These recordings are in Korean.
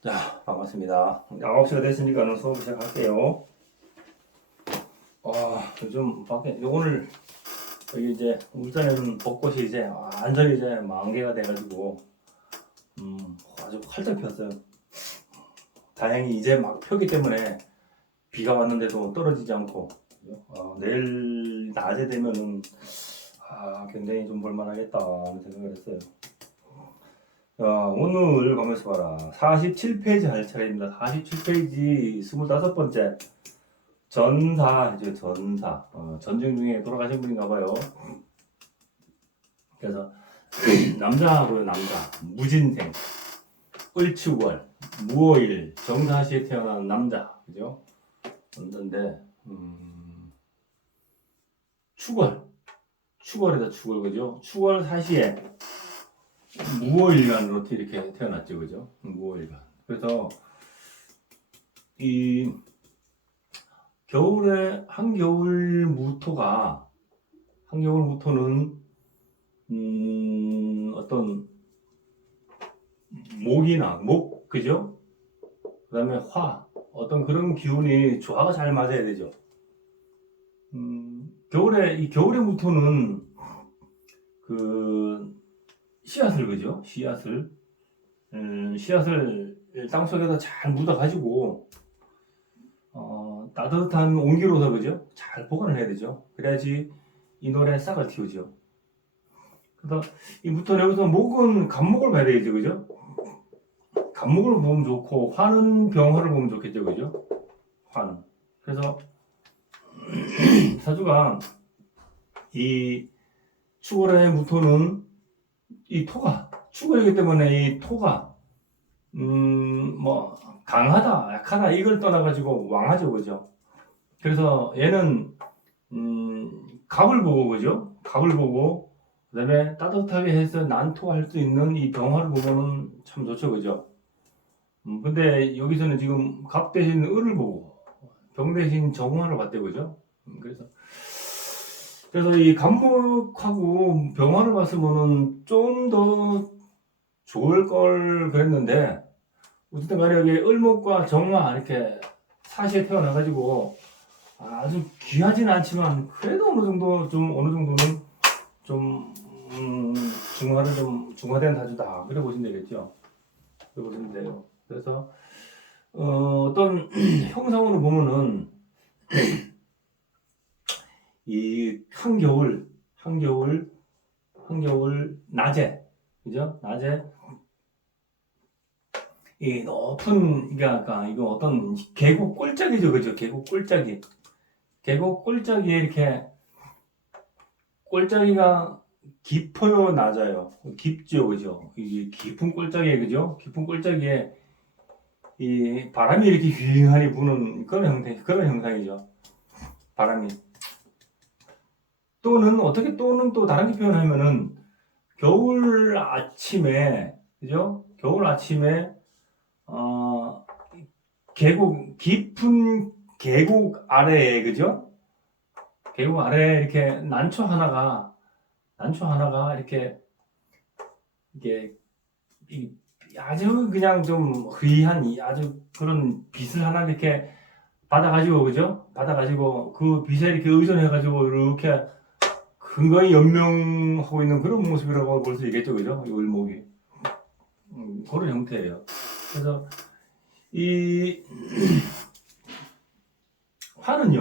자, 반갑습니다. 9시가 됐으니까 수업 시작할게요. 요즘 밖에, 오늘, 여기 이제, 울산에는 벚꽃이 이제 완전히 이제 만개가 돼가지고, 아주 활짝 폈어요. 다행히 이제 막 폈기 때문에 비가 왔는데도 떨어지지 않고, 내일 낮에 되면은, 굉장히 좀 볼만하겠다 하는 생각을 했어요. 오늘 가면서 봐라. 47페이지 할 차례입니다. 47페이지 25번째. 전사죠, 전사. 전쟁 중에 돌아가신 분인가 봐요. 그래서, 남자하고요, 남자. 무진생. 을추월. 무오일. 정사시에 태어난 남자. 그죠? 남자인데, 추월. 추월에다 추월, 그죠? 추월 사시에. 무오일간으로 이렇게 태어났죠, 그죠? 무오일간. 그래서 이 겨울에 한겨울 무토는 어떤 목, 그죠? 그다음에 화, 어떤 그런 기운이 조화가 잘 맞아야 되죠. 겨울의 무토는 씨앗을, 그죠? 씨앗을 땅속에다 잘 묻어가지고, 따뜻한 온기로서, 그죠? 잘 보관을 해야 되죠. 그래야지 이 노래 싹을 틔우죠. 그래서 이 무토 여기서 목은 간목을 봐야 되겠죠, 그죠? 간목을 보면 좋고, 화는 병화를 보면 좋겠죠, 그죠? 화는. 그래서 사주가 이 추월의 무토는 이 토가 추월이기 때문에 이 토가 강하다 약하다 이걸 떠나가지고 왕하죠, 그죠? 그래서 얘는 갑을 보고, 그죠? 갑을 보고 그다음에 따뜻하게 해서 난토할 수 있는 이 병화를 보면은 참 좋죠, 그죠? 근데 여기서는 지금 갑 대신 을을 보고 병 대신 정화를 봤대, 그죠? 그래서 이 간목하고 병화를 봤으면은 좀 더 좋을 걸 그랬는데, 어쨌든 간에 여기 을목과 정화 이렇게 사시에 태어나가지고 아주 귀하진 않지만 그래도 어느 정도는 좀 중화된 사주다, 그래 보시면 되겠죠. 그래 보시면 돼요. 그래서 어떤 형상으로 보면은 이 한겨울 낮에, 그죠? 낮에 이 높은, 그러니까 이거 어떤 계곡 꼴짝이죠, 그죠? 계곡 꼴짝이에 이렇게 꼴짝이가 깊어요, 낮아요? 깊죠, 그죠? 이 깊은 꼴짝이에, 그죠? 깊은 꼴짝이에 이 바람이 이렇게 휘하니 부는 그런 형상이죠. 바람이. 또는 또 다른 게 표현하면은 겨울 아침에, 그죠? 겨울 아침에 깊은 계곡 아래에, 그죠? 계곡 아래에 이렇게 난초 하나가 이게 아주 그냥 좀 흐리한 아주 그런 빛을 하나 이렇게 받아가지고, 그죠? 받아가지고 그 빛에 이렇게 의존해가지고 이렇게 근거히 연명하고 있는 그런 모습이라고 볼 수 있겠죠, 그죠? 이 을목이. 그런 형태예요. 그래서 이 화는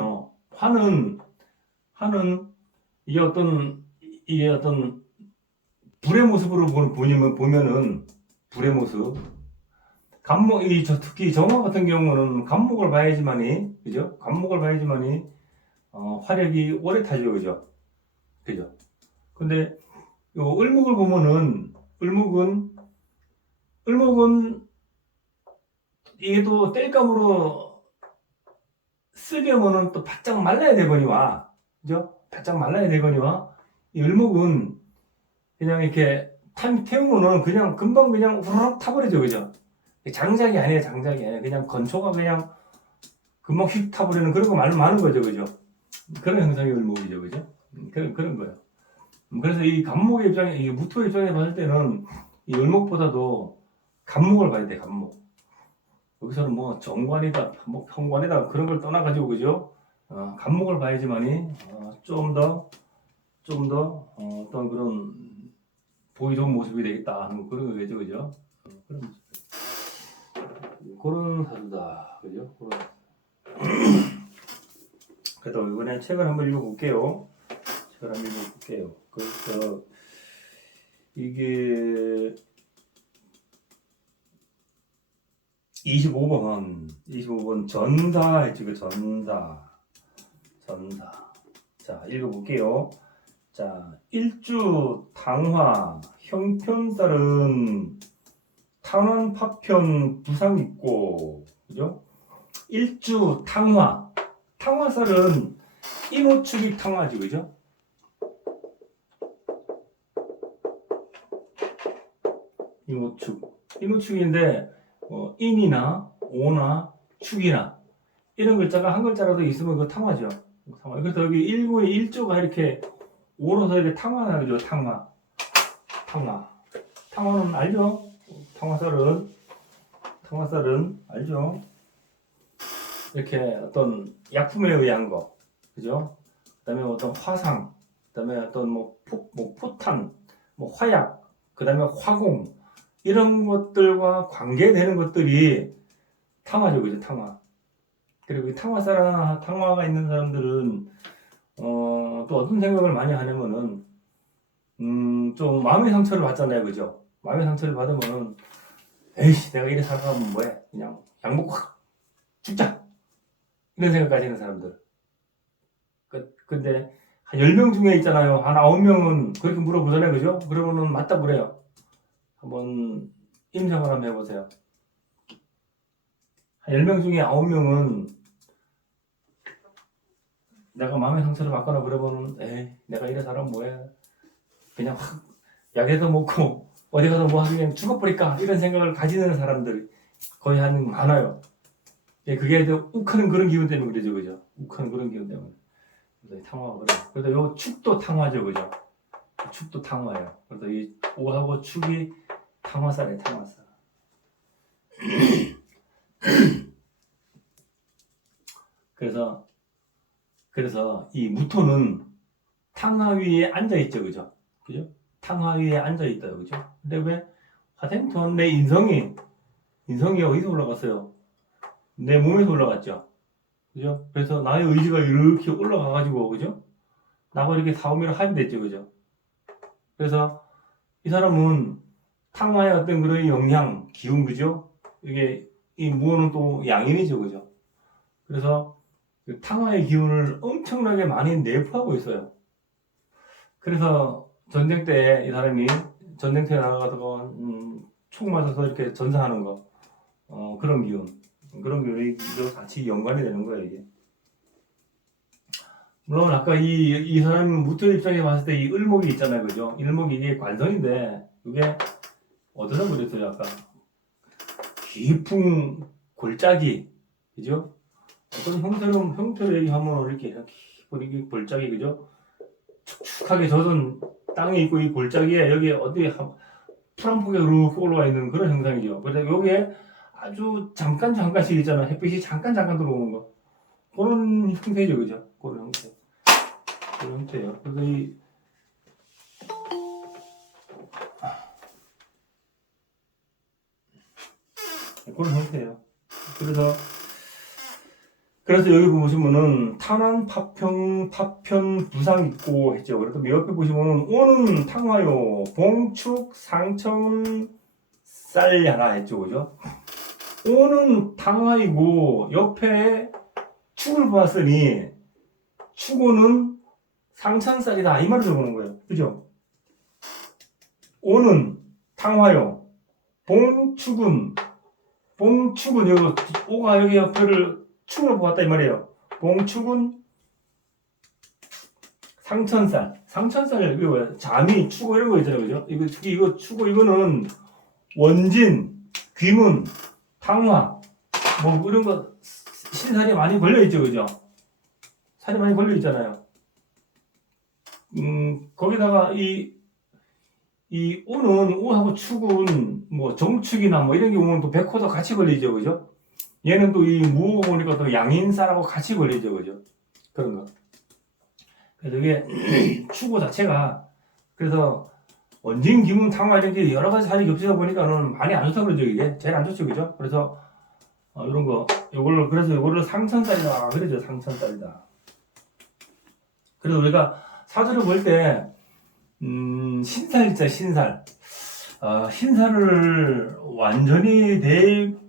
이게 어떤 불의 모습으로 보면은 불의 모습. 특히 정화 같은 경우는 간목을 봐야지만이, 그죠? 간목을 봐야지만이 화력이 오래 타죠, 그죠? 그죠? 근데 요 을목을 보면은 을목은 이게 또 땔감으로 쓰려면은 또 바짝 말라야 되거니와, 그죠? 바짝 말라야 되거니와, 이 을목은 그냥 이렇게 태우면은 그냥 금방 그냥 후루룩 타버리죠, 그죠? 장작이 아니에요, 그냥 건초가 그냥 금방 휙 타버리는 그런 거 많은 거죠, 그죠? 그런 형상의 을목이죠, 그죠? 그런 거예요. 그래서 이 간목의 입장에, 이 무토 입장에 봤을 때는 이 을목보다도 간목을 봐야 돼, 간목. 여기서는 뭐 정관이다, 뭐 평관이다 그런 걸 떠나가지고 그죠? 간목을 봐야지만이 어떤 그런 보기 좋은 모습이 되겠다 하는 그런 거겠죠, 그죠? 그런 사주다, 그죠? 그래도 이번에 책을 한번 읽어볼게요. 그래서 이게 25번 전사 했죠. 그 전사. 자, 읽어볼게요. 자, 일주 당화 형편살은 탄원 파편 부상 있고, 그죠? 일주 탕화살은 인호축이 탕화지, 그죠? 인호축인데 인이나 오나 축이나 이런 글자가 한 글자라도 있으면 그거 탕화죠. 그래서 여기 일구의 일조가 이렇게 오로서 이렇게 탕화나죠. 탕화는 알죠? 탕화살은 알죠? 이렇게 어떤 약품에 의한 거, 그죠? 그다음에 어떤 화상, 그다음에 어떤 뭐 포탄, 뭐 화약, 그다음에 화공 이런 것들과 관계되는 것들이 탕화죠, 그죠? 탕화. 그리고 이 탕화가 있는 사람들은 또 어떤 생각을 많이 하냐면은 좀 마음의 상처를 받잖아요, 그죠? 마음의 상처를 받으면 에이씨 내가 이래 살아가면 뭐해? 그냥 약 먹고 죽자 이런 생각 가지는 사람들. 근데 한 10명 중에 있잖아요. 한 9명은 그렇게 물어보잖아요, 그죠? 그러면은 맞다 그래요. 한번 임상을 한번 해보세요. 한 10명 중에 9명은 내가 마음의 상처를 받거나 그러면은 에이 내가 이래 살아면 뭐해? 그냥 확 약에도 먹고 어디 가서 뭐 그냥 죽어버릴까 이런 생각을 가지는 사람들 거의 한 많아요. 그게 욱하는 그런 기운 때문에 그러죠, 그죠? 욱하는 그런 기운 때문에. 그래서 탕화가 그래. 그래서 요 축도 탕화죠, 그죠? 축도 탕화예요. 그래서 이 오하고 축이 탕화살이에요, 탕화살. 그래서 이 무토는 탕화 위에 앉아 있죠, 그죠? 탕화 위에 앉아 있다, 그죠? 근데 왜 화생토는 내 인성이 어디서 올라갔어요? 내 몸에서 올라갔죠, 그죠? 그래서 나의 의지가 이렇게 올라가가지고, 그죠? 나하고 이렇게 사오미를 합의됐죠, 그죠? 그래서 이 사람은 탕화의 어떤 그런 영향, 기운, 그죠? 이게 이 무어는 또 양인이죠, 그죠? 그래서 그 탕화의 기운을 엄청나게 많이 내포하고 있어요. 그래서 전쟁 때 이 사람이 전쟁터에 나가서 총 맞아서 이렇게 전사하는 거, 그런 기운이 같이 연관이 되는 거예요, 이게. 물론 아까 이 사람 무토 입장에 봤을 때 이 을목이 있잖아요, 그죠? 일목이 이게 관성인데 이게 어디서 그랬어요, 아까 깊은 골짜기, 그죠? 어떤 형태로 얘기하면 이렇게 깊은 골짜기, 그죠? 축축하게 젖은 땅에 있고 이 골짜기에 여기 어디에 풀 한 폭에 이렇게 올라와 있는 그런 형상이죠. 그래서 여기에 아주 잠깐씩 있잖아. 햇빛이 잠깐 들어오는 거. 그런 형태죠, 그죠? 그런 형태예요. 그래서 그런 형태예요. 그래서 여기 보시면은 탄환 파편 부상 있고 했죠. 그래서 옆에 보시면은 오는 탕화요 봉축 상청 쌀야라 했죠, 그죠? 오는 탕화이고 옆에 축을 보았으니 축오는 상천쌀이다 이 말을 들어보는 거예요, 그죠? 오는 탕화요 봉축은 여기 오가 여기 옆에를 축으로 보았다 이 말이에요. 봉축은 상천쌀 이거 뭐야? 자미, 축오 이런 거 있잖아요, 그죠? 이거 축오 이거는 원진, 귀문, 탕화 뭐 이런 거 신살이 많이 걸려 있죠, 그죠? 살이 많이 걸려 있잖아요. 거기다가 이 오는 오하고 축은 뭐 정축이나 뭐 이런 경우는 또 백호도 같이 걸리죠, 그죠? 얘는 또 이 무호가 오니까 또 양인살하고 같이 걸리죠, 그죠? 그런 거. 그래서 이게 추고 자체가 그래서 원진, 기문, 탕화 이렇게 여러 가지 살이 겹치다 보니까는 많이 안 좋다 그러죠, 이게 제일 안 좋죠, 그죠? 그래서 이런 거 그래서 요거를 상천살이다 그러죠, 상천살이다. 그래서 우리가 사주를 볼 때 신살 있죠, 신살. 신살을 완전히 대입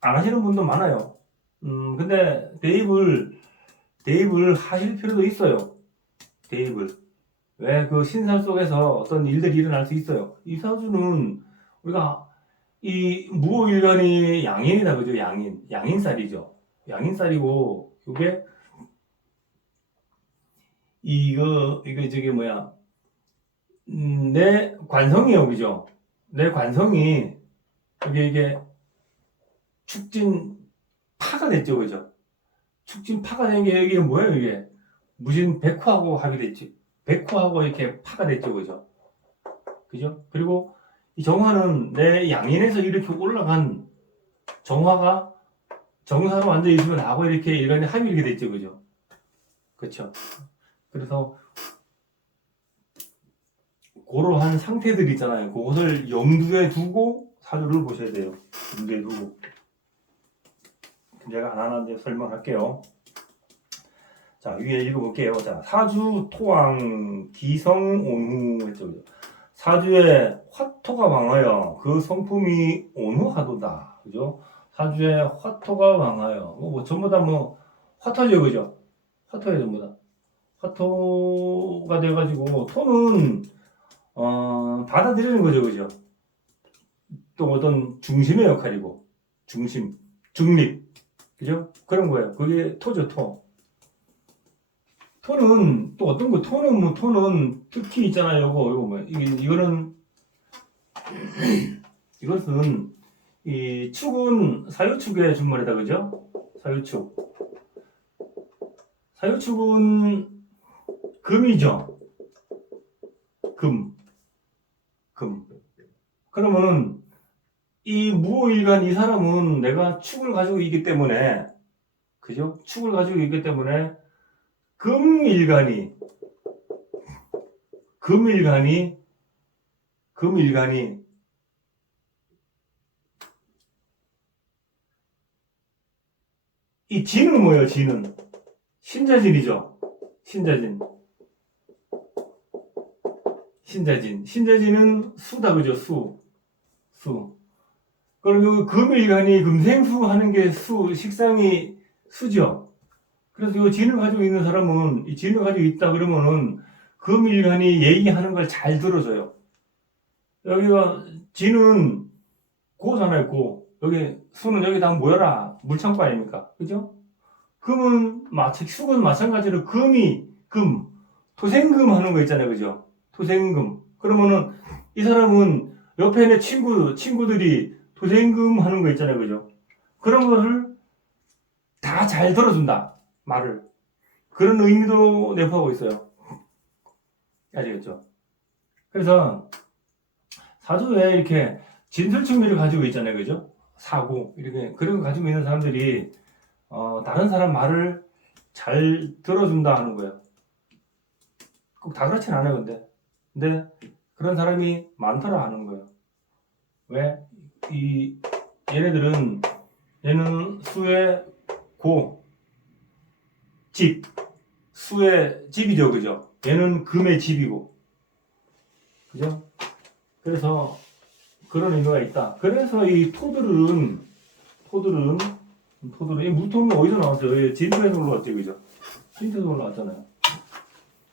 안 하시는 분도 많아요. 근데 대입을 하실 필요도 있어요. 대입을. 왜 그 신살 속에서 어떤 일들이 일어날 수 있어요. 이 사주는 우리가 이 무오일간이 양인이다 그죠? 양인살이죠. 양인살이고 이게 이거 저기 뭐야? 내 관성이요, 그죠? 내 관성이 이게 축진 파가 됐죠, 그죠? 축진 파가 된 게 이게 뭐예요, 이게? 무신 백호하고 합이 됐지. 백호하고 이렇게 파가 됐죠, 그죠? 그죠? 그리고 이 정화는 내 양인에서 이렇게 올라간 정화가 정사로 앉아 있으면 나하고 이렇게 일간의 합이 이렇게 됐죠, 그죠? 그렇죠. 그래서 그러한 상태들 있잖아요. 그것을 염두에 두고 사주를 보셔야 돼요. 염두에 두고. 제가 하나하나 설명할게요. 자, 위에 읽어볼게요. 자, 사주 토왕 기성 온후 했죠. 사주에 화토가 왕하여 그 성품이 온후하도다. 그죠? 사주에 화토가 왕하여 뭐 전부 다 뭐 화토죠, 그죠? 화토예요, 전부 다. 화토가 돼가지고 토는 받아들이는 거죠, 그죠? 또 어떤 중심의 역할이고 중심, 중립, 그죠? 그런 거예요. 그게 토죠, 토. 토는 또 어떤 거? 토는 특히 있잖아요. 이거 뭐 이거는 이것은 이 축은 사유축의 준말이다, 그죠? 사유축. 사유축은 금이죠. 금. 그러면은 이 무오일간 이 사람은 내가 축을 가지고 있기 때문에, 그죠? 축을 가지고 있기 때문에 금일간이 이 진은 뭐예요? 진은 신자진이죠. 신자진은 수다, 그죠? 수. 그럼 요 금일간이 금생수 하는 게 식상이 수죠. 그래서 요 진을 가지고 있는 사람은 이 진을 가지고 있다 그러면은 금일간이 얘기하는 걸 잘 들어줘요. 여기가 진은 고잖아요, 고. 여기 수는 여기다 모여라. 물창고 아닙니까? 그죠? 숙은 마찬가지로 토생금 하는 거 있잖아요, 그죠? 토생금. 그러면은 이 사람은 옆에 있는 친구들이 토생금 하는 거 있잖아요, 그죠? 그런 것을 다 잘 들어준다, 말을. 그런 의미도 내포하고 있어요. 아시겠죠? 그래서 사주에 이렇게 진술충미를 가지고 있잖아요, 그죠? 사고 이렇게 그런 거 가지고 있는 사람들이 다른 사람 말을 잘 들어준다 하는 거예요. 꼭 다 그렇진 않아요, 근데 그런 사람이 많더라 하는 거예요. 왜? 얘는 수의 수의 집이죠, 그죠? 얘는 금의 집이고, 그죠? 그래서 그런 의미가 있다. 그래서 이 토들은 이 무토는 어디서 나왔어요? 진토에서 올라왔죠, 그죠? 진토에서 올라왔잖아요.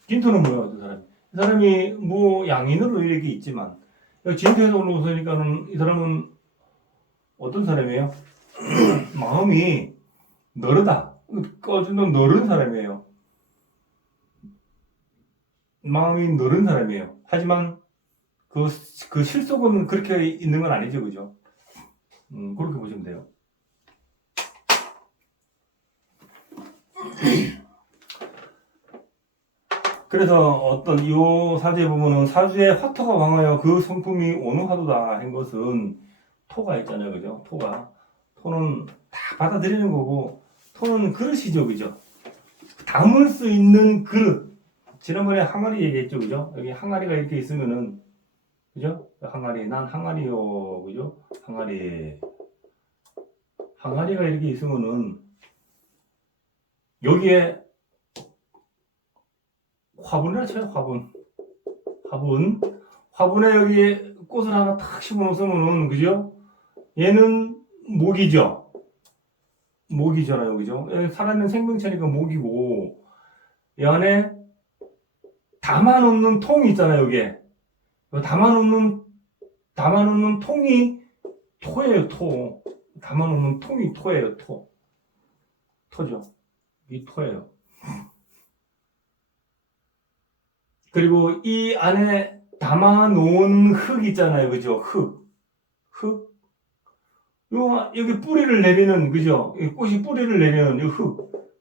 진토는 뭐야, 어떤 사람이? 이 사람이 뭐 양인으로 이렇게 있지만 진토에서 올라오니까는 이 사람은 어떤 사람이에요? 마음이 너르다. 꺼주는 너른 사람이에요. 마음이 너른 사람이에요. 하지만 그 실속은 그렇게 있는 건 아니죠, 그죠? 그렇게 보시면 돼요. 그래서 어떤 이 사주에 보면은 사주에 화토가 왕하여 그 성품이 온화하도다 한 것은 토가 있잖아요, 그죠? 토는 다 받아들이는 거고, 토는 그릇이죠, 그죠? 담을 수 있는 그릇. 지난번에 항아리 얘기했죠, 그죠? 여기 항아리가 이렇게 있으면은, 그죠? 항아리, 난 항아리요, 그죠? 항아리가 이렇게 있으면은, 여기에 화분이라 쳐요, 화분에 여기 꽃을 하나 탁 심어놓으면은, 그죠? 얘는 목이잖아요, 그죠? 살아있는 생명체니까 목이고, 이 안에 담아놓는 통이 있잖아요, 여기에. 담아놓는 통이 토예요, 토. 담아놓는 통이 토예요, 토. 토죠. 이 토예요. 그리고 이 안에 담아놓은 흙 있잖아요, 그죠? 흙. 여기 뿌리를 내리는, 그죠? 꽃이 뿌리를 내리는 이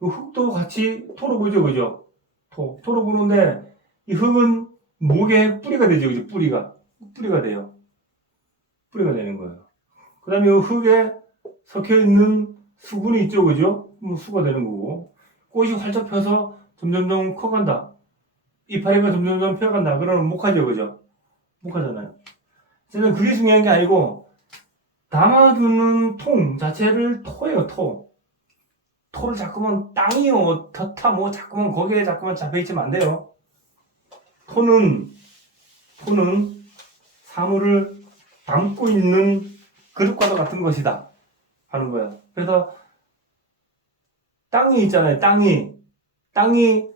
흙도 같이 토로 보죠, 그죠? 토로 보는데, 이 흙은 목에 뿌리가 되죠, 그죠? 뿌리가 돼요. 뿌리가 되는 거예요. 그 다음에 이 흙에 섞여 있는 수분이 있죠, 그죠? 수가 되는 거고. 꽃이 활짝 펴서 점점점 커간다. 이파리가 점점점 펴간다. 그러면 목하죠, 그죠? 목하잖아요. 저는 그게 중요한 게 아니고, 담아두는 통 자체를 토예요, 토. 토를 자꾸만 땅이요, 터타, 자꾸만 거기에 자꾸만 잡혀있으면 안 돼요. 토는 사물을 담고 있는 그릇과도 같은 것이다. 하는 거야. 그래서 땅이 있잖아요, 땅이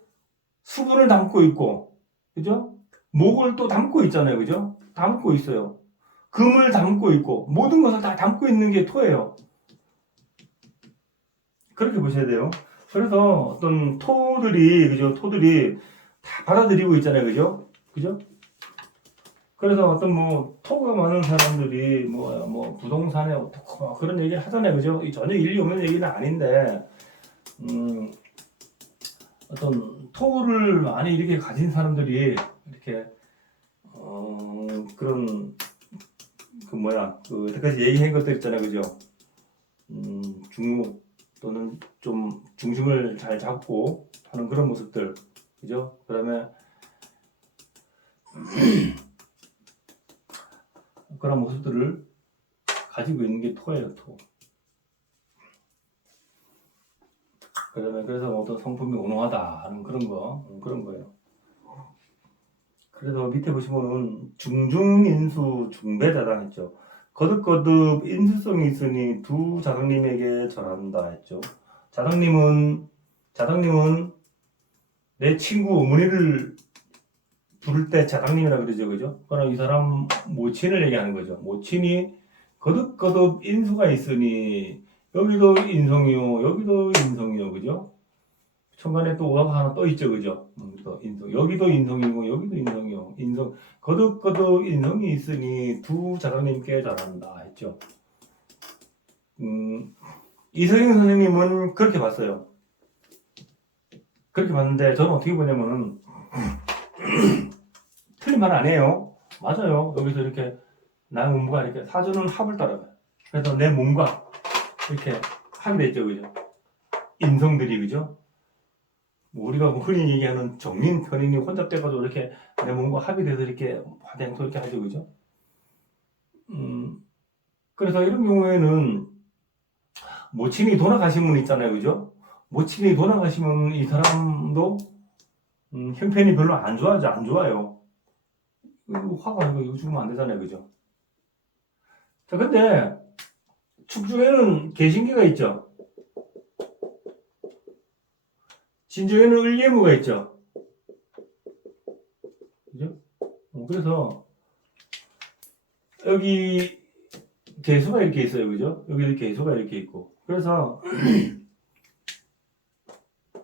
수분을 담고 있고, 그죠? 목을 또 담고 있잖아요, 그죠? 담고 있어요. 금을 담고 있고, 모든 것을 다 담고 있는 게 토예요. 그렇게 보셔야 돼요. 그래서 어떤 그죠? 토들이 다 받아들이고 있잖아요, 그죠? 그죠? 그래서 어떤 토가 많은 사람들이 부동산에 어떻고 그런 얘기를 하잖아요, 그죠? 전혀 일리 없는 얘기는 아닌데, 어떤 토를 많이 이렇게 가진 사람들이 이렇게 그런 여태까지 얘기한 것들 있잖아요, 그죠? 중목 또는 좀 중심을 잘 잡고 하는 그런 모습들, 그죠? 그다음에 그런 모습들을 가지고 있는 게 토예요, 토. 그다음에 그래서 어떤 성품이 온화하다 하는 그런 거예요. 그래서 밑에 보시면은 중중인수 중배자다 했죠. 거듭거듭 인수성이 있으니 두 자당님에게 절한다 했죠. 자당님은 내 친구 어머니를 부를 때 자당님이라 그러죠, 그죠? 그러나 이 사람 모친을 얘기하는 거죠. 모친이 거듭거듭 인수가 있으니 여기도 인성이요, 그죠? 천간에 또 오화가 하나 또 있죠, 그죠? 또 인성. 여기도 인성이고 여기도 인성이요. 거듭거듭 인성이 있으니 두 자당님께 잘한다 했죠. 이서영 선생님은 그렇게 봤어요. 그렇게 봤는데 저는 어떻게 보냐면은 틀린 말 아니에요. 맞아요. 여기서 이렇게 나의 몸과 이렇게 사주는 합을 따라가요. 그래서 내 몸과 이렇게 합이 됐죠, 그죠? 인성들이, 그죠? 우리가 흔히 얘기하는 정인, 편인이 혼잡돼가지고 이렇게 내 몸과 합이 돼서 이렇게 화대행토 이렇게 하죠, 그죠? 그래서 이런 경우에는 모친이 돌아가신 분 있잖아요, 그죠? 모친이 돌아가시면 이 사람도 형편이 별로 안 좋아요. 화가 이거 죽으면 안 되잖아요, 그죠? 자, 근데 축중에는 개신기가 있죠. 진중에는 을예무가 있죠. 그죠? 그래서 여기 개수가 이렇게 있어요, 그죠? 여기 개수가 이렇게 있고. 그래서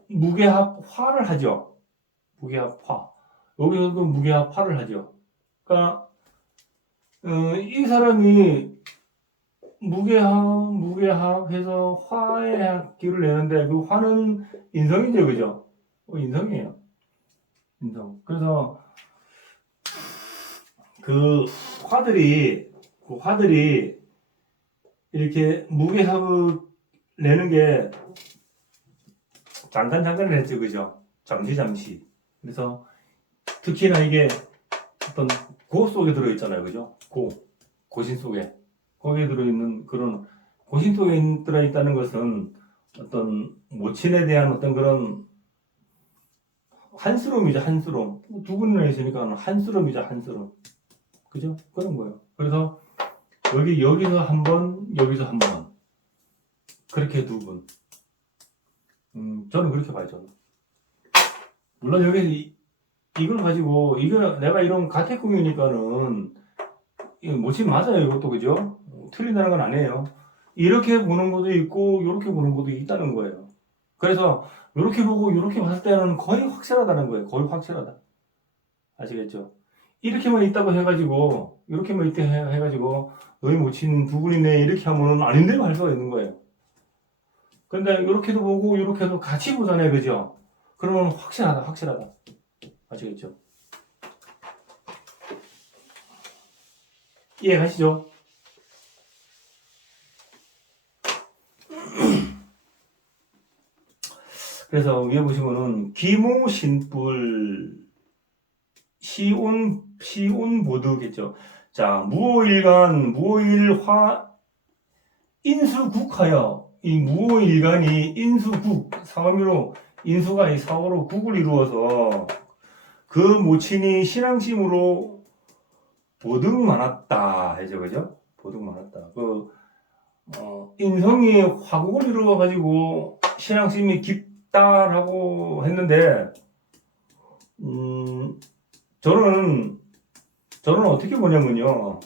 무게합화를 하죠. 무게합화. 여기서도 무게합화를 하죠. 그러니까 이 사람이 무게합 해서 화의 기를 내는데 그 화는 인성이죠, 그죠? 인성이에요. 인성. 그래서 그 화들이 이렇게 무게합을 내는 게 잠깐 했죠, 그죠? 잠시. 그래서 특히나 이게 어떤 고 속에 들어있잖아요, 그죠? 고신 속에. 거기에 들어있는 그런, 고신 속에 들어있다는 것은 어떤 모친에 대한 어떤 그런 한스러움이죠, 한스러움. 두 분이나 있으니까 한스러움이죠, 한스러움. 그죠? 그런 거예요. 그래서 여기서 한 번, 여기서 한 번. 그렇게 두 분. 저는 그렇게 봐요, 저는. 물론 여기 이걸 가지고, 내가 이런 가택공유니까는, 이거 모친 맞아요, 이것도, 그죠? 틀린다는 건 아니에요. 이렇게 보는 것도 있고, 이렇게 보는 것도 있다는 거예요. 그래서, 이렇게 보고, 이렇게 봤을 때는 거의 확실하다는 거예요. 거의 확실하다. 아시겠죠? 이렇게만 있다고 해가지고, 이렇게만 있다 해가지고, 너희 모친 두 분이네, 이렇게 하면은 아닌데요? 할 수가 있는 거예요. 근데, 이렇게도 보고, 이렇게도 같이 보잖아요, 그죠? 그러면 확실하다. 아시겠죠? 이해가시죠? 그래서 위에 보시면은 기모신불 시온보드겠죠. 자, 무오일간 인수국하여 이 무오일간이 인수국 사오미로 인수가 이 사오로 국을 이루어서 그 모친이 신앙심으로 보등 많았다 해죠, 그죠? 보등 많았다. 인성이 화국을 이루어 가지고 신앙심이 깊다라고 했는데, 저는 어떻게 보냐면요.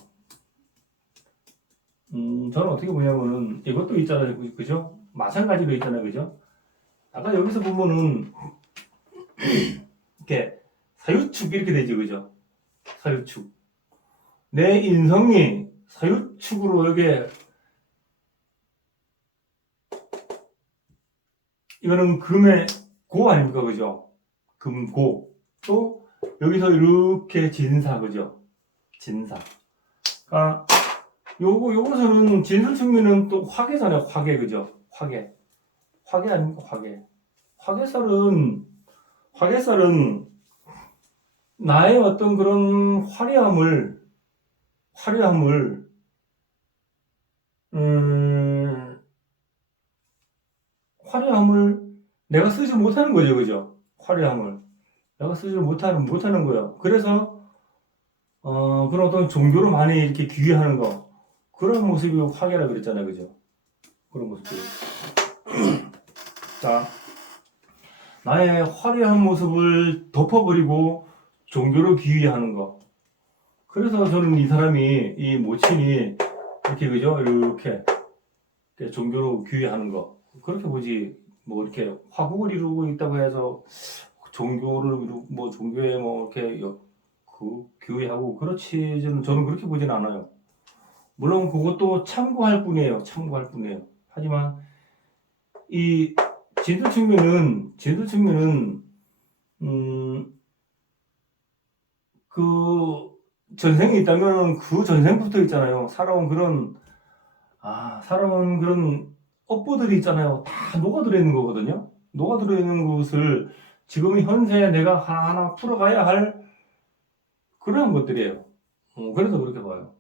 저는 어떻게 보냐면은 이것도 있잖아요, 그죠? 마찬가지로 있잖아요, 그죠? 아까 여기서 보면은 이렇게 사유축 이렇게 되죠, 그죠? 사유축. 내 인성이 사유축으로 여기에 이거는 금의 고 아닙니까, 그죠? 금고. 또 여기서 이렇게 진사, 그죠? 진사. 그러니까 요것은 진설 측면은 또 화계잖아요, 화계, 그죠? 화계 아닙니까, 화계. 화계살은 나의 어떤 그런 화려함을 내가 쓰지 못하는 거죠, 그죠? 화려함을 내가 쓰지 못하는 거예요. 그래서 그런 어떤 종교로 많이 이렇게 귀의하는 거, 그런 모습이 화계라 그랬잖아요, 그죠? 그런 모습들. 자, 나의 화려한 모습을 덮어버리고 종교로 귀의하는 거. 그래서 저는 이 모친이 이렇게, 그죠? 이렇게 종교로 귀의하는 거. 그렇게 보지, 뭐 이렇게 화국을 이루고 있다고 해서 종교를 뭐 종교에 뭐 이렇게 귀의하고 그렇지, 저는 그렇게 보진 않아요. 물론 그것도 참고할 뿐이에요. 하지만 이 진도 측면은 그 전생이 있다면 그 전생부터 있잖아요. 살아온 그런 업보들이 있잖아요. 다 녹아들어 있는 거거든요. 녹아들어 있는 것을 지금 현세에 내가 하나하나 풀어가야 할 그런 것들이에요. 그래서 그렇게 봐요.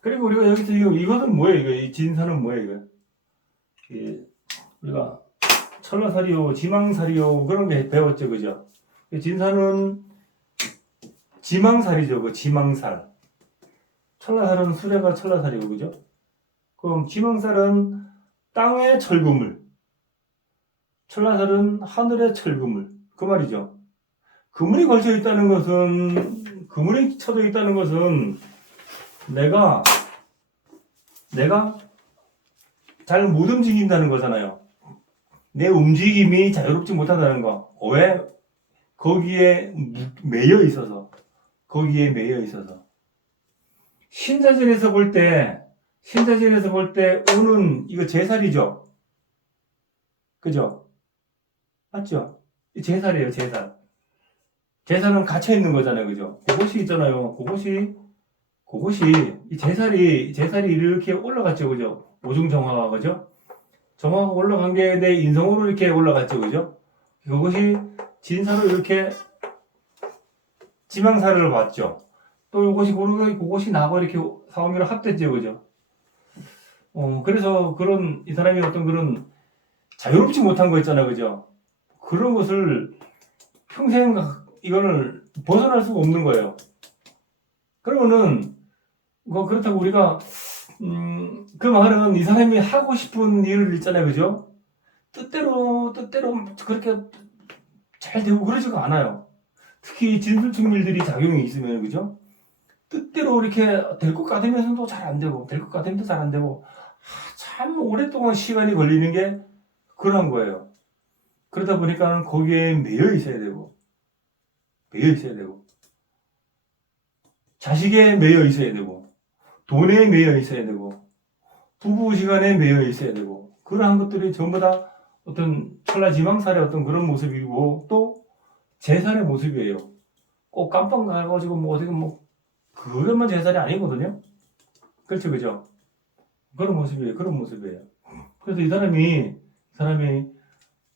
그리고 우리가 여기서 이것은 뭐예요? 이 진사는 뭐예요? 우리가 천라사리요, 지망사리요 그런 게 배웠죠, 그죠? 진사는 지망살이죠, 그 지망살. 천라살은 수레가 천라살이고, 그죠? 그럼 지망살은 땅의 철금을, 천라살은 하늘의 철금을. 그 말이죠. 그물이 걸쳐 있다는 것은, 그물이 쳐져 있다는 것은 내가 잘 못 움직인다는 거잖아요. 내 움직임이 자유롭지 못하다는 거. 왜? 거기에 매여 있어서. 신자진에서 볼 때 오는 이거 제살이죠. 그죠? 맞죠? 이 제살이에요, 제살. 제사는 갇혀 있는 거잖아요, 그죠? 그것이 있잖아요. 그것이 이 제살이 이렇게 올라갔죠, 그죠? 오중정화가, 그죠? 정화가 올라간 게 내 인성으로 이렇게 올라갔죠, 그죠? 그것이 진사로 이렇게 지망사를 봤죠. 또 이것이 고르게 그것이 나고 이렇게 사오미로 합됐죠, 그죠? 그래서 그런 이 사람이 어떤 그런 자유롭지 못한 거 있잖아요, 그죠? 그런 것을 평생 이거를 벗어날 수가 없는 거예요. 그러면은 뭐 그렇다고 우리가 그 말은 이 사람이 하고 싶은 일을 있잖아요, 그죠? 뜻대로 그렇게 잘 되고 그러지가 않아요. 특히 진술충밀들이 작용이 있으면, 그죠? 뜻대로 이렇게 될 것 같으면서도 잘 안 되고, 될 것 같으면서 잘 안 되고, 참 오랫동안 시간이 걸리는 게 그런 거예요. 그러다 보니까 거기에 매여 있어야 되고, 자식에 매여 있어야 되고, 돈에 매여 있어야 되고, 부부 시간에 매여 있어야 되고, 그러한 것들이 전부 다 어떤 천하지망살의 어떤 그런 모습이고, 또 제살의 모습이에요. 꼭 깜빵 가가지고 뭐 어떻게 뭐 그것만 제살이 아니거든요. 그렇죠, 그죠? 그런 모습이에요. 그래서 이 사람이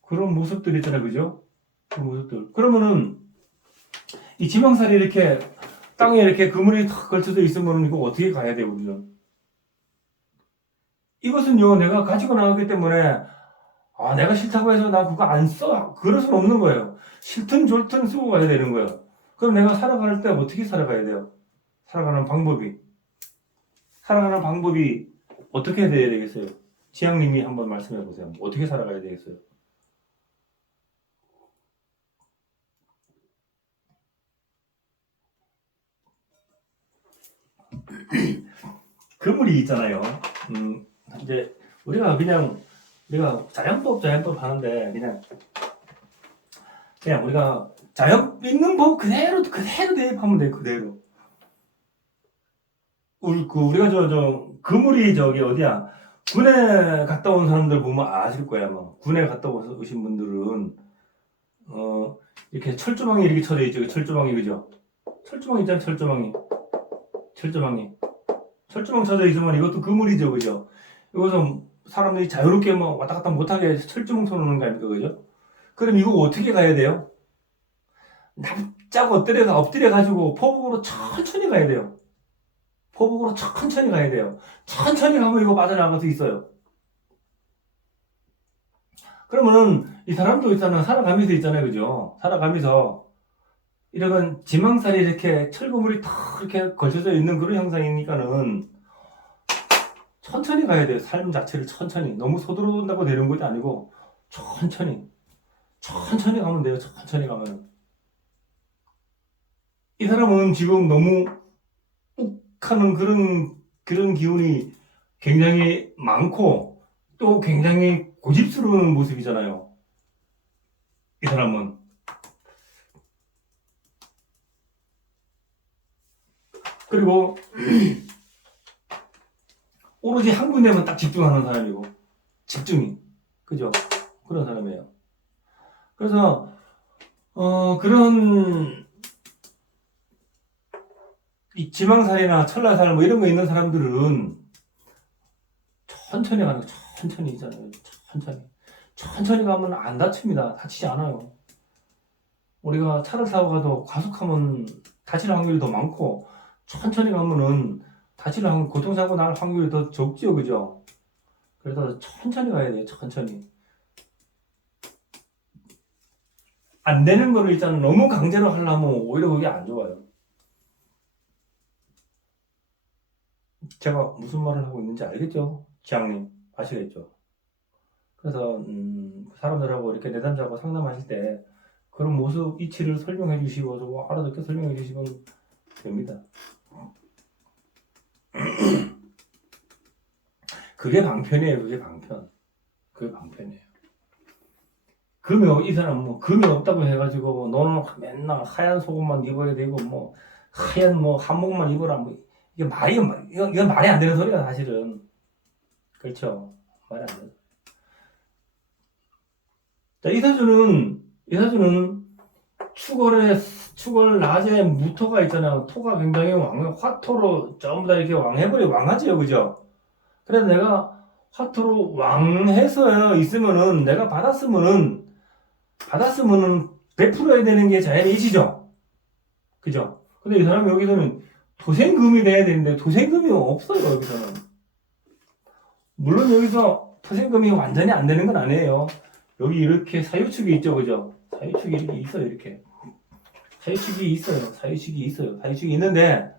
그런 모습들 있잖아요, 그죠? 그 모습들. 그러면은 이 지망살이 이렇게 땅에 이렇게 그물이 탁 걸쳐져 있으면 이거 어떻게 가야 돼요, 우리는? 이것은요, 내가 가지고 나가기 때문에 내가 싫다고 해서 나 그거 안 써. 그럴 수는 없는 거예요. 싫든 좋든 쓰고 가야 되는 거예요. 그럼 내가 살아갈 때 어떻게 살아가야 돼요? 살아가는 방법이 어떻게 돼야 되겠어요? 지향님이 한번 말씀해 보세요. 어떻게 살아가야 되겠어요? 그물이 있잖아요. 이제 우리가 자연법 하는데 그냥 우리가 자연 있는 법 그대로 대입하면 돼요. 그대로. 우리가 저 그물이 저기 어디야? 군에 갔다 온 사람들 보면 아실 거야. 뭐 군에 갔다 오신 분들은 이렇게 철조망이 이렇게 쳐져 있죠. 철조망이, 그죠? 철조망 있잖아요. 철조망 쳐져 있으면 이것도 그물이죠, 그죠? 이것은 사람들이 자유롭게 뭐 왔다 갔다 못하게 철조망 쳐놓는 거 아닙니까, 그죠? 그럼 이거 어떻게 가야 돼요? 납작 엎드려 가지고 포복으로 천천히 가야 돼요. 천천히 가면 이거 빠져나갈 수 있어요. 그러면은 이 사람도 살아가면서 있잖아요, 그죠? 살아가면서 이런 지망살이 이렇게 철거물이 탁 이렇게 걸쳐져 있는 그런 형상이니까는 천천히 가야 돼요. 삶 자체를 천천히. 너무 서두른다고 되는 것이 아니고 천천히 가면 돼요. 천천히 가면은. 이 사람은 지금 너무 욱하는 그런 기운이 굉장히 많고 또 굉장히 고집스러운 모습이잖아요. 이 사람은. 그리고 오로지 한 군데만 딱 집중하는 사람이고 집중이. 그죠? 그런 사람이에요. 그래서 그런 이 지망살이나 철라살 뭐 이런 거 있는 사람들은 천천히 가는 거, 천천히 있잖아요. 천천히 가면 안 다칩니다. 다치지 않아요. 우리가 차를 타고 가도 과속하면 다칠 확률이 더 많고 천천히 가면은 교통사고 날 확률이 더 적죠, 그죠? 그래서 천천히 가야 돼요. 천천히. 안 되는 거를 일단 너무 강제로 하려면 오히려 그게 안 좋아요. 제가 무슨 말을 하고 있는지 알겠죠? 지향님 아시겠죠? 그래서 사람들하고 이렇게 내담자고 상담하실 때 그런 모습 이치를 설명해 주시고 좀 알아듣게 설명해 주시면 됩니다. 그게 방편이에요. 그게 방편이에요. 이 사람 뭐 금이 없다고 해가지고 너는 맨날 하얀 속옷만 입어야 되고 뭐 하얀 뭐 한복만 입어라 뭐 이건 말이 안 되는 소리야 사실은. 그렇죠. 말이 안 돼. 자, 이 사주는 축을 낮에 무토가 있잖아요. 토가 굉장히 화토로 전부 다 이렇게 왕하지요, 그죠? 그래서 내가 화토로 왕해서 있으면은 내가 받았으면은 베풀어야 되는 게 자연의 이치죠, 그죠? 근데 이 사람이 여기서는 토생금이 돼야 되는데 토생금이 없어요, 여기서는. 물론 여기서 토생금이 완전히 안 되는 건 아니에요. 여기 이렇게 사유축이 있죠, 그죠? 사유축이 이렇게 있어요, 이렇게. 사유축이 있어요. 사유축이 있는데,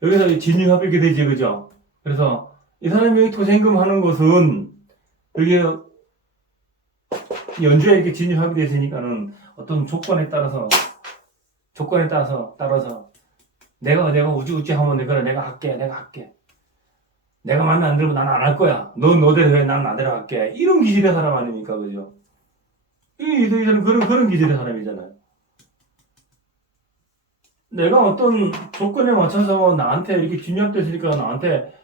여기서 진유합이 이렇게 되지, 그죠? 그래서, 이 사람이 여기 토생금 하는 것은, 여기 연주에 이렇게 진유합이 되니까는 어떤 조건에 따라서, 내가 우찌우찌 하면 내가 할게. 내가 마음에 안 들면 나는 안 할 거야. 넌 너대로 해, 나는 나대로 할게. 이런 기질의 사람 아닙니까, 그죠? 이 사람 그런 기질의 사람이잖아요. 내가 어떤 조건에 맞춰서 나한테 이렇게 진압됐으니까 나한테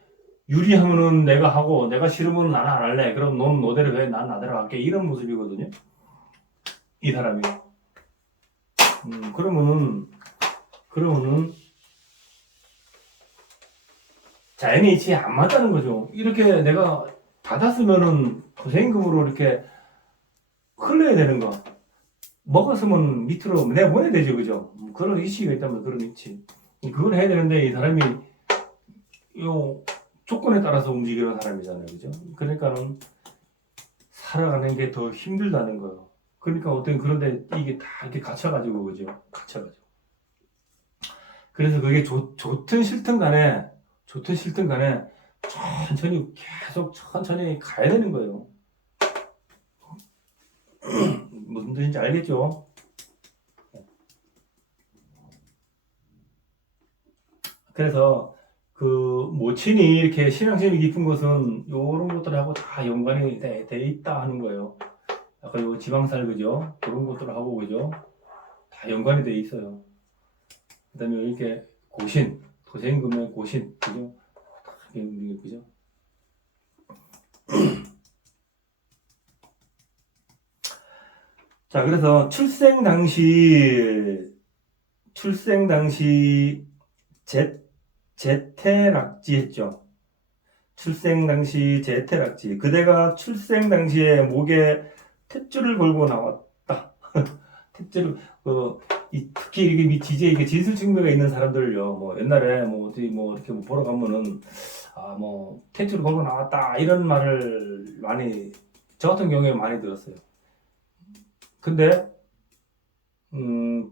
유리하면은 내가 하고 내가 싫으면 나는 안 할래. 그럼 넌 너대로 해. 난 나대로 할게. 이런 모습이거든요. 이 사람이. 그러면은 자연의 이치에 안 맞다는 거죠. 이렇게 내가 받았으면은 고생금으로 이렇게 흘러야 되는 거. 먹었으면 밑으로 내보내야 되죠, 그죠? 그런 이치가 있다면 그런 이치. 그걸 해야 되는데 이 사람이 요 조건에 따라서 움직이는 사람이잖아요, 그죠? 그러니까는 살아가는 게 더 힘들다는 거예요. 그러니까 그런데 이게 다 이렇게 갇혀가지고, 그죠? 갇혀가지고. 그래서 그게 좋든 싫든 간에 천천히 가야 되는 거예요. 무슨 뜻인지 알겠죠? 그래서 그 모친이 이렇게 신앙심이 깊은 것은 이런 것들하고 다 연관이 돼 있다 하는 거예요. 아까 요 지방살, 그죠? 그런 것들하고, 그죠? 다 연관이 돼 있어요. 그 다음에 이렇게 도생금의 고신, 그죠? 다 그죠? 자, 그래서 출생 당시 제태락지 했죠. 출생 당시 제태락지. 그대가 출생 당시에 목에 탯줄을 걸고 나왔다. 탯줄을, 특히 이게 이게 진술증명가 있는 사람들요. 뭐 옛날에 뭐 어디 뭐 이렇게 뭐 보러 가면은 탯줄을 걸고 나왔다 이런 말을 저 같은 경우에 많이 들었어요. 근데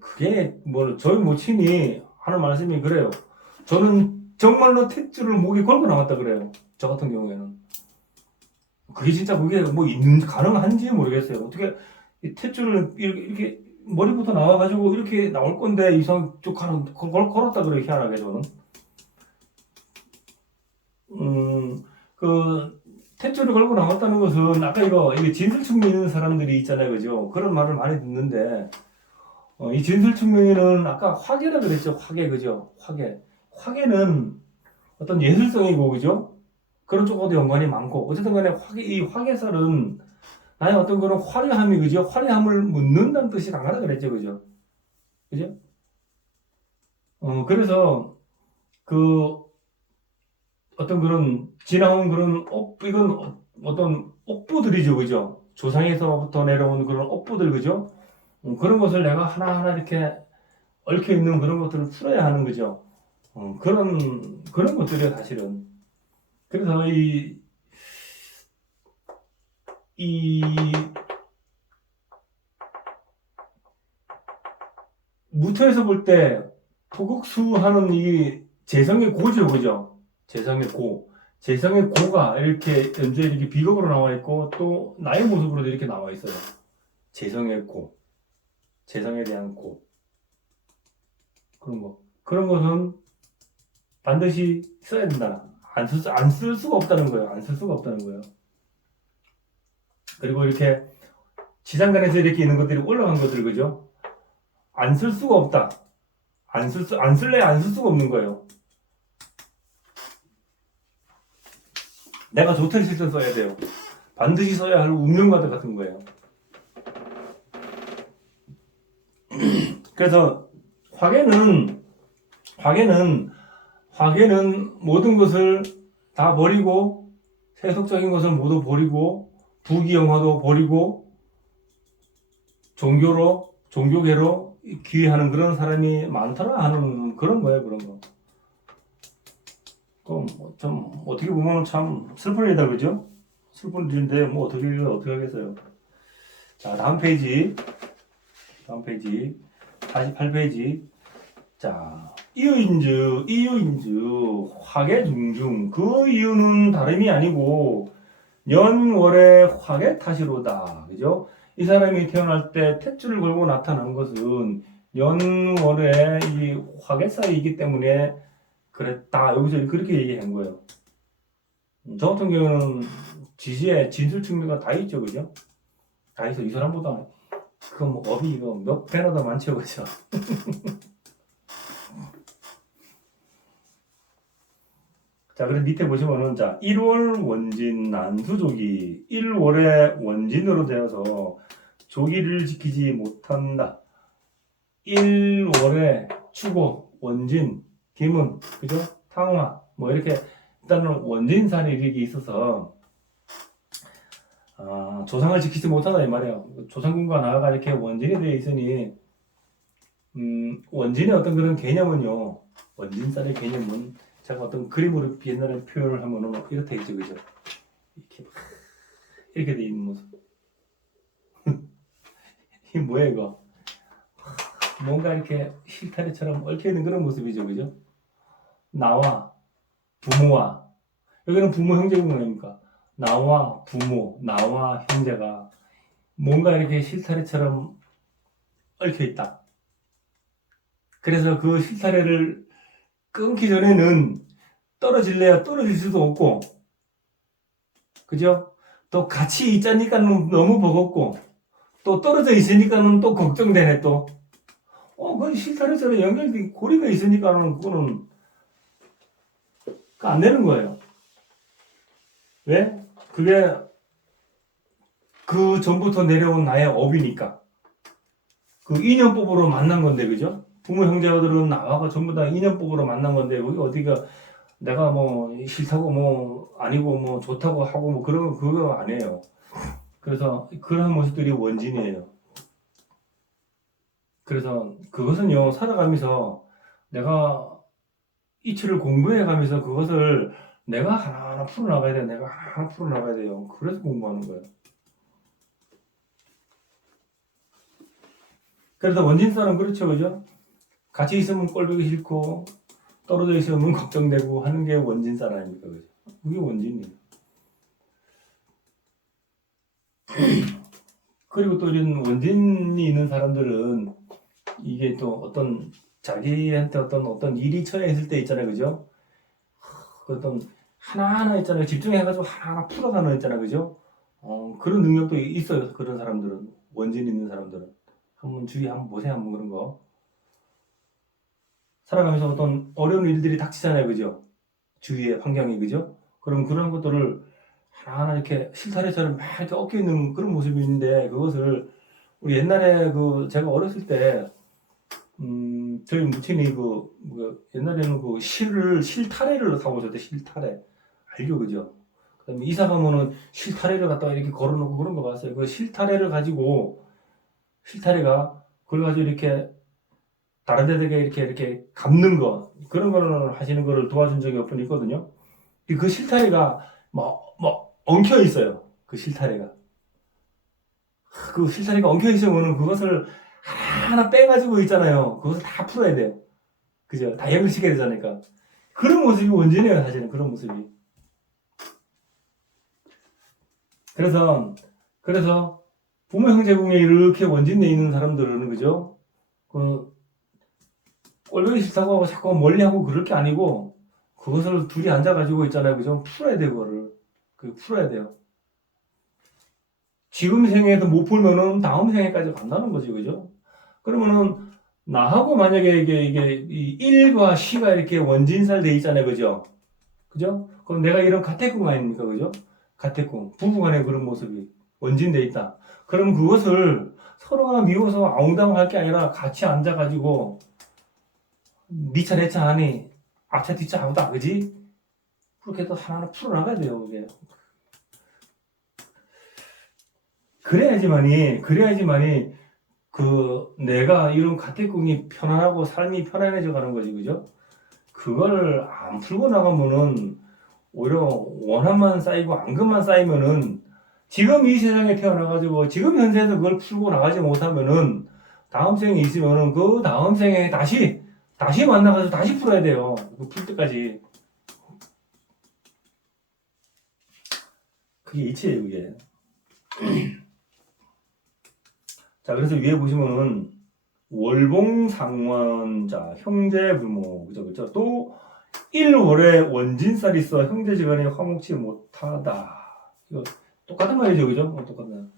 그게 저희 모친이 하는 말씀이 그래요. 저는 정말로 탯줄을 목에 걸고 나왔다 그래요. 저 같은 경우에는. 그게 진짜 그게 가능한지 모르겠어요. 어떻게 이 탯줄을 이렇게 머리부터 나와가지고 이렇게 나올 건데 이상 쭉 걸었다 그래, 희한하게 저는. 그 탯줄을 걸고 나왔다는 것은 아까 이게 진술충미 있는 사람들이 있잖아요, 그죠? 그런 말을 많이 듣는데 이 진술충명이는 아까 화계라 그랬죠, 화계, 그죠? 화계는 어떤 예술성이고, 그죠? 그런 쪽하고도 연관이 많고, 어쨌든 간에 이 화계살은 나의 어떤 그런 화려함이, 그죠? 화려함을 묻는다는 뜻이 강하다 그랬죠, 그죠? 그죠? 그래서 어떤 그런 지나온 그런 이건 어떤 업보들이죠, 그죠? 조상에서부터 내려온 그런 업보들, 그죠? 그런 것을 내가 하나하나 이렇게 얽혀 있는 그런 것들을 풀어야 하는 거죠. 그런 것들이에요, 사실은. 그래서 이 무토에서 볼 때 토국수하는 이 재성의 고죠, 그죠? 재성의 고가 이렇게 연주에 이렇게 비극으로 나와 있고 또 나의 모습으로도 이렇게 나와 있어요. 재성의 고, 재성에 대한 고, 그런 것은 반드시 써야 된다. 안 쓸 수가 없다는 거예요. 안 쓸 수가 없다는 거예요. 그리고 이렇게 지상간에서 이렇게 있는 것들이 올라간 것들, 그죠? 안 쓸 수가 없다. 안 쓸 수가 없는 거예요. 내가 좋든 싫든 써야 돼요. 반드시 써야 할 운명과도 같은 거예요. 그래서 화계는 모든 것을 다 버리고, 세속적인 것을 모두 버리고, 부귀영화도 버리고, 종교계로 귀의하는 그런 사람이 많더라 하는 그런 거예요, 그런 거. 좀, 어떻게 보면 참 슬픈 일이다, 그죠? 슬픈 일인데, 뭐, 어떻게 하겠어요. 자, 다음 페이지. 48페이지. 자, 이유인즉 화계중중. 그 이유는 다름이 아니고 연월의 화계 탓이로다. 그죠? 이 사람이 태어날 때 탯줄을 걸고 나타난 것은 연월의 이 화계살이기 때문에 그랬다. 여기서 그렇게 얘기한 거예요. 저 같은 경우는 지지에 진술 증명가 다 있죠, 그죠? 다 있어. 이 사람보다 뭐 업이 이거 몇 배나 더 많죠, 그죠? 자, 그래서 밑에 보시면은, 자, 1월 원진 난수조기, 1월에 원진으로 되어서 조기를 지키지 못한다. 1월에 추고, 원진, 기문, 그죠? 탕화, 뭐 이렇게, 일단은 원진산이 이렇게 있어서, 조상을 지키지 못한다, 이 말이에요. 조상군과 나아가 이렇게 원진이 되어 있으니, 원진의 어떤 그런 개념은요, 원진산의 개념은 제가 어떤 그림으로 옛날에 표현을 하면은 이렇게 있죠, 그죠? 이렇게 돼 있는 모습. 이게 뭐야, 이거? 뭔가 이렇게 실타래처럼 얽혀있는 그런 모습이죠, 그죠? 나와 부모와, 여기는 부모 형제 구문입니까? 나와 부모, 나와 형제가 뭔가 이렇게 실타래처럼 얽혀있다. 그래서 그 실타래를 끊기 전에는 떨어질래야 떨어질 수도 없고, 그죠? 또 같이 있자니까는 너무 버겁고, 또 떨어져 있으니까는 또 걱정되네, 또. 그 실타래처럼 연결된 고리가 있으니까는 그거는 안 되는 거예요. 왜? 그게 그 전부터 내려온 나의 업이니까. 그 인연법으로 만난 건데, 그죠? 부모 형제들은 나와가 전부 다 인연법으로 만난 건데, 거기 어디가 내가 뭐 싫다고 뭐 아니고 뭐 좋다고 하고 뭐 그런 그거 아니에요. 그래서 그런 모습들이 원진이에요. 그래서 그것은요, 살아가면서 내가 이치를 공부해 가면서 그것을 내가 하나하나 풀어나가야 돼요. 내가 하나하나 풀어나가야 돼요. 그래서 공부하는 거예요. 그래서 원진사는 그렇죠, 그죠? 같이 있으면 꼴보기 싫고 떨어져 있으면 걱정되고 하는 게 원진사 아닙니까, 그죠? 그게 원진이에요. 그리고 또 이런 원진이 있는 사람들은 이게 또 어떤 자기한테 어떤 일이 처해 있을 때 있잖아요, 그죠? 어떤 하나하나 있잖아요. 집중해가지고 하나하나 풀어가는 있잖아요, 그죠? 그런 능력도 있어요, 그런 사람들은. 원진 있는 사람들은. 한번 주위 한번 보세요, 한번 그런 거. 살아가면서 어떤 어려운 일들이 닥치잖아요, 그죠? 주위의 환경이, 그죠? 그럼 그런 것들을 하나하나 이렇게 실타래처럼 막 이렇게 얽혀 있는 그런 모습이 있는데, 그것을 우리 옛날에 제가 어렸을 때, 저희母亲이 옛날에는 실타래를 사오셨대, 실타래. 알죠, 그죠? 그 다음에 이사 가면은 실타래를 갖다가 이렇게 걸어놓고 그런 거 봤어요. 그 실타래가, 그걸 가지고 이렇게 다른 데다가 이렇게 감는 거, 그런 거를 하시는 거를 도와준 적이 몇 번 있거든요. 그 실타래가 엉켜 있어요. 그 실타래가. 그 실타래가 엉켜 있으면 그것을 하나 빼가지고 있잖아요. 그것을 다 풀어야 돼요. 그죠? 다 연결시켜야 되잖아요. 그런 모습이 원진이에요, 사실은. 그런 모습이. 그래서 부모 형제 중에 이렇게 원진에 있는 사람들은, 그죠? 꼴보기 싫다고 하고 자꾸 멀리하고 그럴 게 아니고, 그것을 둘이 앉아가지고 있잖아요, 그죠? 풀어야 돼요, 그거를. 풀어야 돼요. 지금 생에도 못 풀면은 다음 생에까지 간다는 거지, 그죠? 그러면은, 나하고 만약에 이게 이 1과 C가 이렇게 원진살 돼 있잖아요, 그죠? 그죠? 그럼 내가 이런 가택궁 아닙니까, 그죠? 가택궁. 부부간의 그런 모습이 원진돼 있다. 그럼 그것을 서로가 미워서 아웅다웅 할 게 아니라 같이 앉아가지고 니차 내차 하니 앞차 뒤차 하고다 그지? 그렇게 또 하나하나 풀어나가야 돼요 그게. 그래야지만이 그 내가 이런 가택궁이 편안하고 삶이 편안해져 가는 거지 그죠? 그걸 안 풀고 나가면은 오히려 원한만 쌓이고 앙금만 쌓이면은 지금 이 세상에 태어나가지고 지금 현세에서 그걸 풀고 나가지 못하면은 다음 생에 있으면은 그 다음 생에 다시 만나가지고 다시 풀어야 돼요. 그 풀 때까지. 그게 이치예요, 그게. 자, 그래서 위에 보시면은 월봉상원, 자, 형제불모, 그죠, 그죠. 또 1월에 원진살이 있어 형제지간에 화목치 못하다. 이거 똑같은 말이죠, 그죠? 똑같은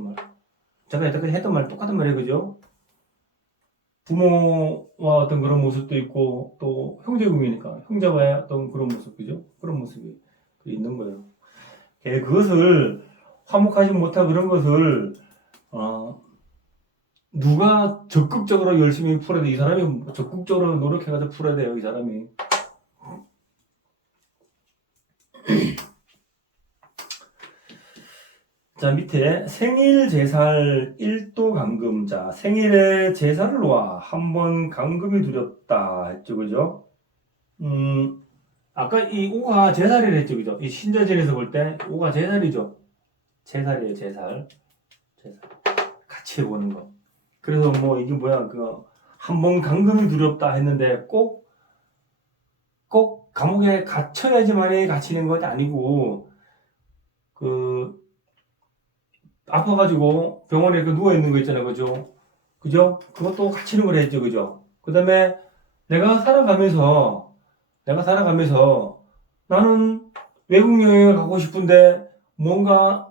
말. 제가 여태까지 했던 말 똑같은 말이에요, 그죠? 부모와 어떤 그런 모습도 있고 또 형제궁이니까 형제와의 어떤 그런 모습, 그죠? 그런 모습이 있는 거예요. 그것을 화목하지 못한 그런 것을 누가 적극적으로 열심히 풀어야 돼. 이 사람이 적극적으로 노력해가지고 풀어야 돼요, 이 사람이. 자, 밑에 생일 제살 1도 감금. 자, 생일에 제살을 놓아 한 번 감금이 두렵다 했죠, 그죠? 아까 이 5가 제살이라 했죠, 그죠? 이 신자진에서 볼 때 5가 제살이죠. 제살이에요, 제살. 같이 해보는 거. 그래서 뭐 이게 뭐야, 한 번 감금이 두렵다 했는데 꼭 감옥에 갇혀야지만이 갇히는 것이 아니고, 아파가지고 병원에 누워있는 거 있잖아요, 그죠? 그죠? 그것도 갇히는 걸 했죠, 그죠? 그 다음에 내가 살아가면서 나는 외국 여행을 가고 싶은데 뭔가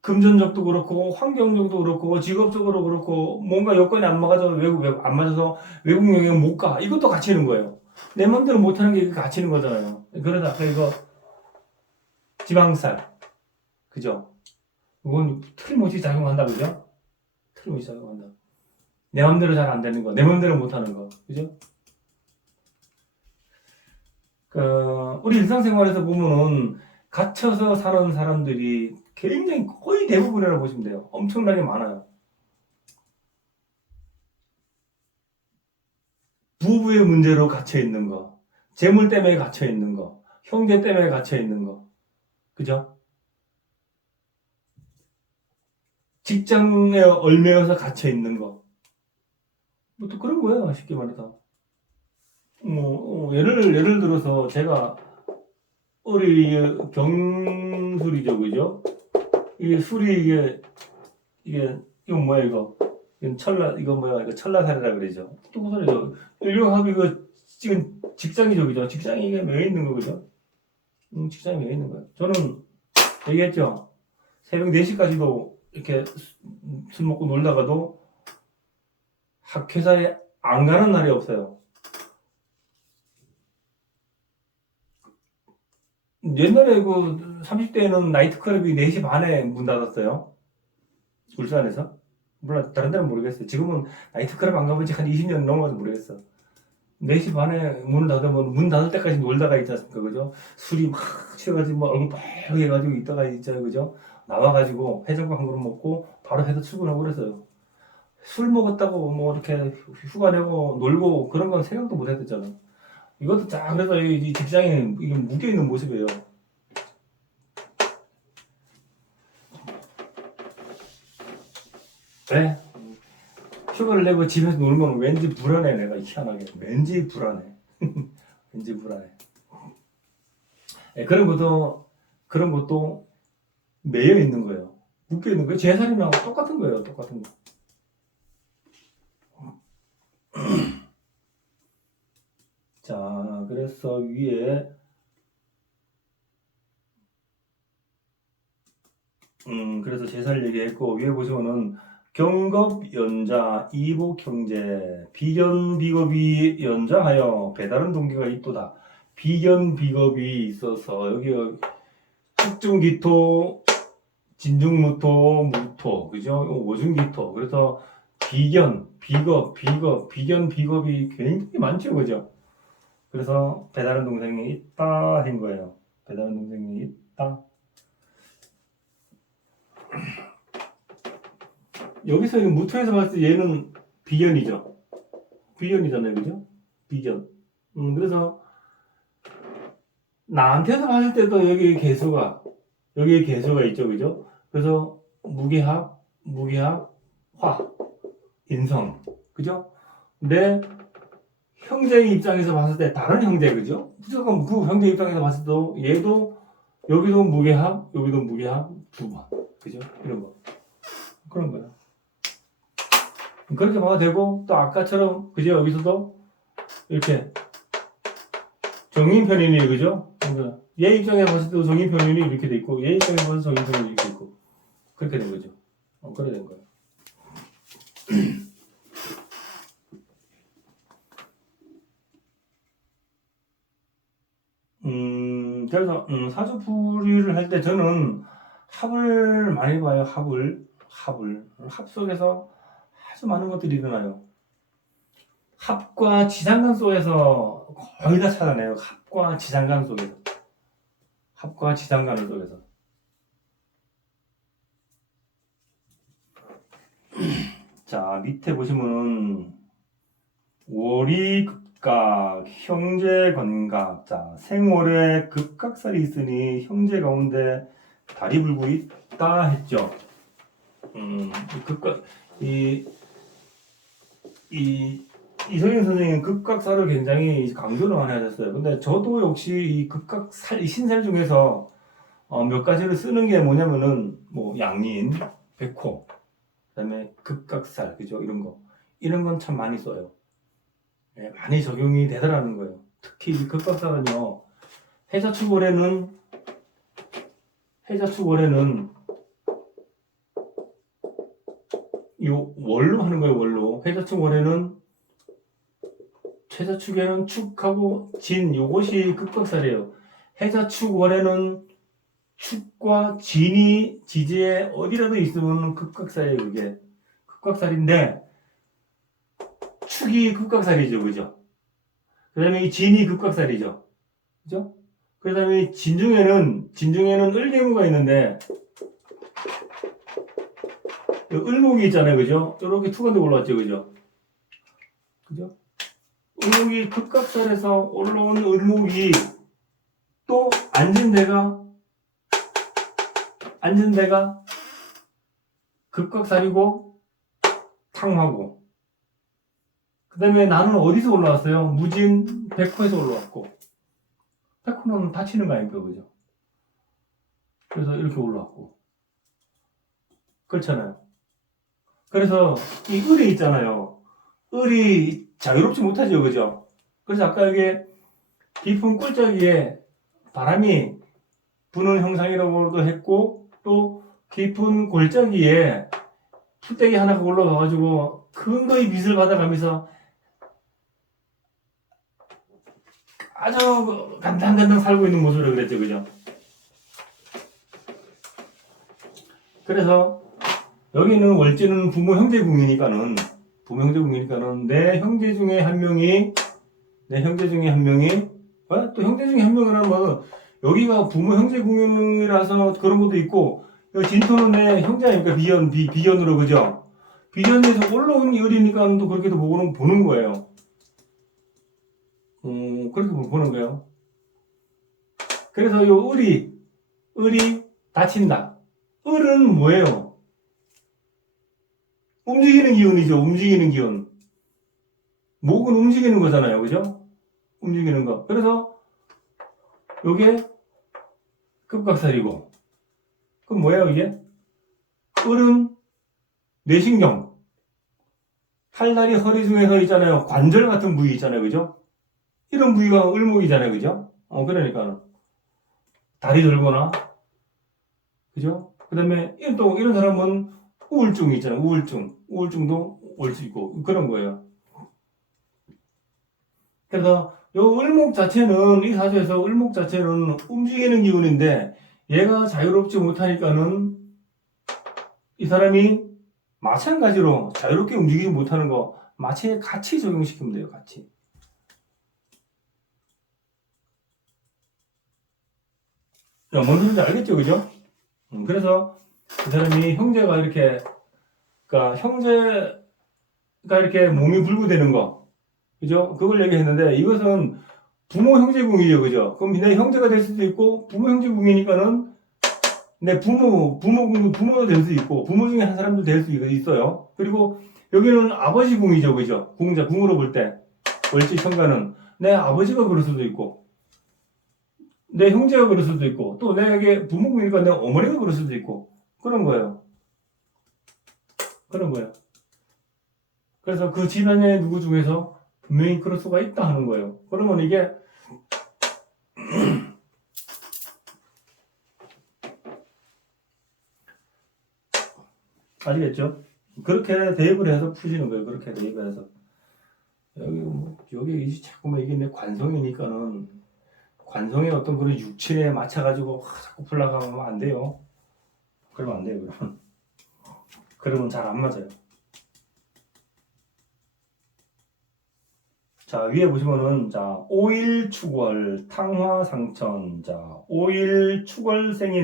금전적도 그렇고 환경적도 그렇고 직업적으로 그렇고 뭔가 여건이 안 맞아서 안 맞아서 외국 여행을 못 가. 이것도 갇히는 거예요. 내 마음대로 못하는 게 갇히는 거잖아요. 그러다 아까 이거 지방살, 그죠? 이건 틀림없이 작용한다, 그죠? 틀림없이 작용한다. 내 마음대로 잘 안 되는 거, 내 마음대로 못하는 거, 그죠? 우리 일상생활에서 보면은 갇혀서 사는 사람들이 굉장히 거의 대부분이라고 보시면 돼요. 엄청나게 많아요. 부부의 문제로 갇혀 있는 거, 재물 때문에 갇혀 있는 거, 형제 때문에 갇혀 있는 거, 그죠? 직장에 얽매여서 갇혀 있는 거, 뭐 또 그런 거예요. 쉽게 말해서. 예를 들어서 제가 우리 경술이죠, 그죠? 이게 술이 이거 뭐야 이거? 이거 뭐야 이거 철라살이라 그러죠. 또 무슨 소리죠? 인류하고 이거 지금 직장이죠, 그죠? 직장이 이게 왜 있는 거 그죠? 직장이 왜 있는 거예요? 저는 얘기했죠. 새벽 4시까지도 이렇게 술 먹고 놀다가도 회사에 안 가는 날이 없어요. 옛날에 30대에는 나이트클럽이 4시 반에 문 닫았어요. 울산에서. 물론 다른 데는 모르겠어요. 지금은 나이트클럽 안 가본 지 한 20년 넘어가도 모르겠어. 4시 반에 문을 닫으면 문 닫을 때까지 놀다가 있지 않습니까? 그죠? 술이 막 취해가지고 막 얼굴 빨개 가지고 있다가 있잖아요. 그죠? 나와가지고 해장국 한 그릇 먹고 바로 회사 출근하고 그랬어요. 술 먹었다고 뭐 이렇게 휴가 내고 놀고 그런 건 생각도 못 했었잖아. 이것도 딱 그래서 이 직장에 이게 묶여있는 모습이에요. 왜? 휴가를 내고 집에서 놀면 왠지 불안해, 내가 희한하게. 왠지 불안해. 왠지 불안해. 그런 것도 매여 있는 거예요. 묶여 있는 거예요. 제살이랑 똑같은 거예요. 똑같은 거. 자, 그래서 위에 그래서 제살 얘기했고 위에 보시면은 경급 연자 이복 형제 비견 비겁이 연자하여 배다른 동기가 있도다. 비견 비겁이 있어서 여기 축중기토 진중무토 무토 그죠? 오중기토 그래서 비견, 비겁이 굉장히 많죠, 그죠? 그래서 배다른 동생이 있다 한 거예요. 배다른 동생이 있다. 여기서 무토에서 봤을 때 얘는 비견이죠. 비견이잖아요, 그죠? 비견. 그래서 나한테서 봤을 때도 여기 개수가 있죠, 그죠? 그래서 무게합, 화, 인성, 그죠? 내 형제의 입장에서 봤을 때 다른 형제, 그죠? 무조건 그 형제 입장에서 봤을 때도 얘도 여기도 무게합, 여기도 무게합 두 번, 그죠? 이런 거 그런 거야. 그렇게 봐도 되고 또 아까처럼 그죠? 여기서도 이렇게 정인편인이 그죠? 그러니까 얘 입장에서 봤을 때도 정인편인이 이렇게 돼 있고 얘 입장에서 봤을 때 정인편인이 이렇게 있고 그렇게 된 거죠. 그렇게 된 거예요. 그래서 사주풀이를 할 때 저는 합을 많이 봐요. 합 속에서 아주 많은 것들이 일어나요. 합과 지장간 속에서 거의 다 찾아내요. 합과 지장간 속에서. 합과 지장간 속에서. 자, 밑에 보시면은 월이 극각, 형제 건각. 자, 생월에 극각살이 있으니 형제 가운데 달이 불고 있다 했죠. 극각, 이성인 선생님 극각살을 굉장히 강조를 많이 하셨어요. 근데 저도 역시 이 극각살, 이 신살 중에서 몇 가지를 쓰는 게 뭐냐면은 뭐 양인, 백호, 그다음에 극각살, 그죠? 이런 건 참 많이 써요. 네, 많이 적용이 되더라는 거예요. 특히 이 극각살은요, 해자축월에는 요 월로 하는 거예요. 월로. 해자축월에는 해자축에는 축하고 진, 요것이 극각살이에요. 해자축월에는 축과 진이 지지에 어디라도 있으면 극각살이에요. 그게 극각살인데 축이 극각살이죠, 그죠? 그 다음에 이 진이 극각살이죠, 그죠? 그 다음에 진중에는 을개무가 있는데 을목이 있잖아요, 그죠? 이렇게 투건돼 올라왔죠, 그죠? 그죠? 을목이 극각살에서 올라온 을목이 또 앉은 데가 극각살이고 탕하고 그 다음에 나는 어디서 올라왔어요? 무진 백호에서 올라왔고 백호는 다치는 거 아닙니까, 그죠? 그래서 이렇게 올라왔고 그렇잖아요. 그래서 이 을이 있잖아요. 을이 자유롭지 못하죠, 그죠? 그래서 아까 여기 깊은 꿀자기에 바람이 부는 형상이라고도 했고 또 깊은 골짜기에 풀떼기 하나가 올라가가지고 근거의 빛을 받아가면서 아주 간당간당 살고 있는 모습을 그랬죠, 그죠? 그래서 여기는 월지는 부모 형제궁이니까는 내 형제 중에 한 명이 또 형제 중에 한 명이라는 건 여기가 부모 형제궁이라서 그런 것도 있고 진토는 내 형제 아닙니까? 비견으로, 그죠? 비견에서 올라온 열이니까 또 그렇게도 보는 거예요. 그렇게 보는 거예요. 그래서 요 을이 다친다. 을은 뭐예요? 움직이는 기운이죠. 움직이는 기운. 목은 움직이는 거잖아요, 그죠? 움직이는 거. 그래서 요게 급각살이고. 그럼 뭐예요, 이게? 을은 뇌신경. 팔다리, 허리 중에서 있잖아요. 관절 같은 부위 있잖아요, 그죠? 이런 부위가 을목이잖아요, 그죠? 그러니까 다리 들거나, 그죠? 그 다음에 또 이런 사람은 우울증이 있잖아요. 우울증도 올 수 있고 그런 거예요. 그래서 이 사주에서 을목 자체는 움직이는 기운인데 얘가 자유롭지 못하니까는 이 사람이 마찬가지로 자유롭게 움직이지 못하는 거 마치에 같이 적용시키면 돼요. 같이. 뭔 소리인지 알겠죠? 그죠? 그래서 그 사람이 형제가 이렇게, 그러니까 형제가 이렇게 몸이 불구되는 거, 그죠? 그걸 얘기했는데 이것은 부모 형제궁이죠, 그죠? 그럼 내 형제가 될 수도 있고 부모 형제궁이니까는 내 부모가 될 수 있고 부모 중에 한 사람도 될 수 있어요. 그리고 여기는 아버지 궁이죠, 그죠? 궁으로 볼 때 월지 천간은 내 아버지가 그럴 수도 있고 내 형제가 그럴 수도 있고 또 내게 부모궁이니까 내 어머니가 그럴 수도 있고 그런 거예요. 그런 거예요. 그래서 그 집안의 누구 중에서 분명히 그럴 수가 있다 하는 거예요. 그러면 이게 아시겠죠? 그렇게 대입을 해서 푸시는 거예요. 그렇게 대입을 해서. 여기 자꾸만 이게 내 관성이니까는 관성의 어떤 그런 육체에 맞춰가지고 자꾸 풀려고 하면 안 돼요. 그러면 안 돼요. 그러면 잘 안 맞아요. 자, 위에 보시면은, 자, 오일축월, 탕화상천. 자, 오일축월생이는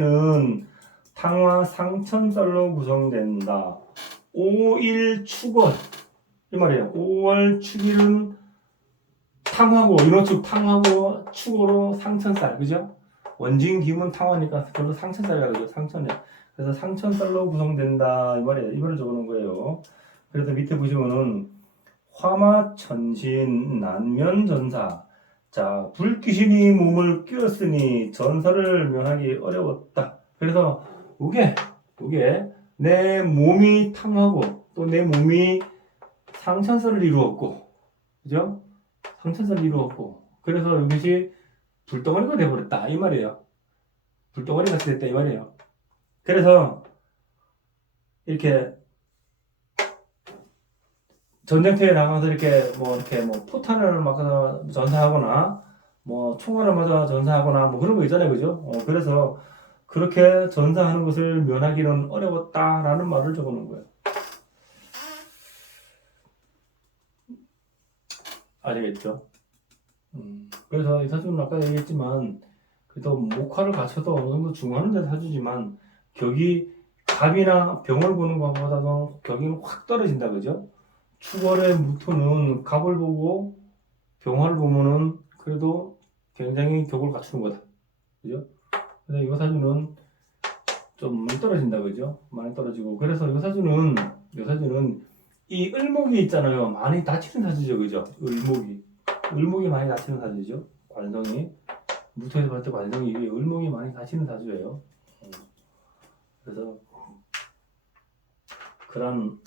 탕화상천살로 구성된다. 오일축월. 이 말이에요. 5월 축일은 탕하고, 인호축 탕하고, 축으로 상천살. 그죠? 원진 기문 탕화니까 그걸로 상천살이라고 그러죠. 상천에. 그래서 상천살로 구성된다. 이 말이에요. 이거를 적어놓은 거예요. 그래서 밑에 보시면은, 화마천신 난면전사. 자, 불귀신이 몸을 끼웠으니 전사를 면하기 어려웠다. 그래서 이게 내 몸이 탕하고 또 내 몸이 상천사를 이루었고, 그죠? 상천사를 이루었고, 그래서 이것이 불덩어리가 돼버렸다 이 말이에요. 불덩어리가 됐다 이 말이에요. 그래서 이렇게 전쟁터에 나가서 이렇게 뭐 포탄을 맞아서 전사하거나 뭐 총알을 맞아 전사하거나 뭐 그런 거 있잖아요, 그죠? 그래서 그렇게 전사하는 것을 면하기는 어려웠다라는 말을 적어놓은 거예요. 아시겠죠? 그래서 이 사주는 아까 얘기했지만 그래도 목화를 갖춰도 어느 정도 중하는 데 사주지만 격이 갑이나 병을 보는 것보다는 격이 확 떨어진다, 그죠? 축월의 무토는 갑을 보고 병화를 보면은 그래도 굉장히 격을 갖추는 거다. 그죠? 그래서 이거 사주는 좀 많이 떨어진다. 그죠? 많이 떨어지고. 그래서 이 사주는 이 을목이 있잖아요. 많이 다치는 사주죠. 그죠? 을목이 많이 다치는 사주죠. 관성이. 무토에서 봤을 때 관성이 을목이 많이 다치는 사주예요. 그래서 그런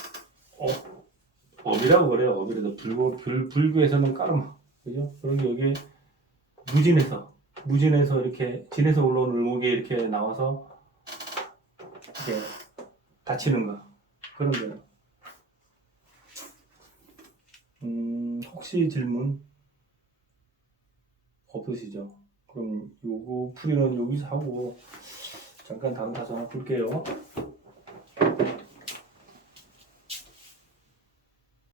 업이라고 그래요. 업이라도 불교에서는 까르마. 그죠? 그런 게 여기 무진에서 이렇게 진에서 올라온 을목이 이렇게 나와서 이렇게 다치는 거 그런 거예요. 혹시 질문 없으시죠? 그럼 요거 풀이는 여기서 하고 잠깐 다른 사전 하나 볼게요.